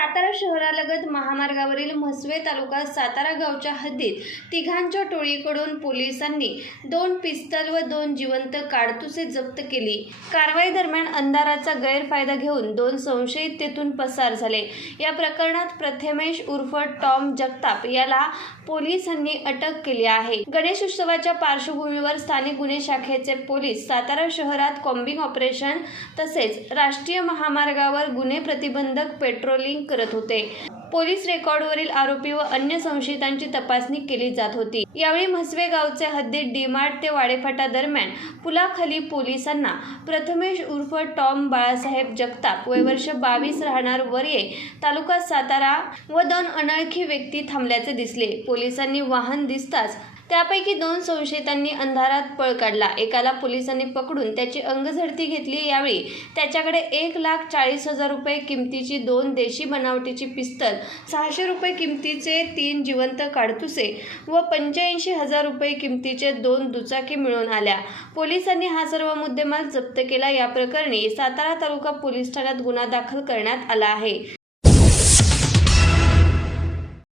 सातारा शहरालगत महामार्गावरील म्हसवे तालुका सातारा गावच्या हद्दीत तिघांच्या टोळीकडून पोलिसांनी दोन पिस्तल व दोन जिवंत काडतुसे जप्त केली. कारवाई दरम्यान अंधाराचा गैरफायदा घेऊन दोन संशयित तेथून पसार झाले. या प्रकरणात प्रथमेश उर्फ टॉम जगताप याला पोलिसांनी अटक केली आहे. गणेश उत्सवाच्या पार्श्वभूमीवर स्थानिक गुन्हे शाखेचे पोलीस सातारा शहरात कॉम्बिंग ऑपरेशन तसेच राष्ट्रीय महामार्गावर गुन्हे प्रतिबंधक पेट्रोलिंग करत होते. पोलीस रेकॉर्डवरील आरोपी व अन्य संशयितांची तपासणी केली जात होती. यावेळी म्हसवे गावचे हद्दीत डीमार्ट ते वाडेफाटा दरम्यान पुलाखाली पोलिसांना प्रथमेश उर्फ टॉम बाळासाहेब जगताप वय वर्ष बावीस राहणार वर्ये तालुका सातारा व दोन अनोळखी व्यक्ती थांबल्याचे दिसले. पोलिसांनी वाहन दिसताच त्यापैकी दोन संशयितांनी अंधारात पळ काढला. एकाला पोलिसांनी पकडून त्याची अंगझडती घेतली. यावेळी त्याच्याकडे एक लाख चाळीस हजार रुपये किमतीची दोन देशी बनावटीची पिस्तल सहाशे रुपये किमतीचे तीन जिवंत काडतुसे व पंच्याऐंशी हजार रुपये किमतीचे दोन दुचाकी मिळून आल्या. पोलिसांनी हा सर्व मुद्देमाल जप्त केला. या प्रकरणी सातारा तालुका पोलीस ठाण्यात गुन्हा दाखल करण्यात आला आहे.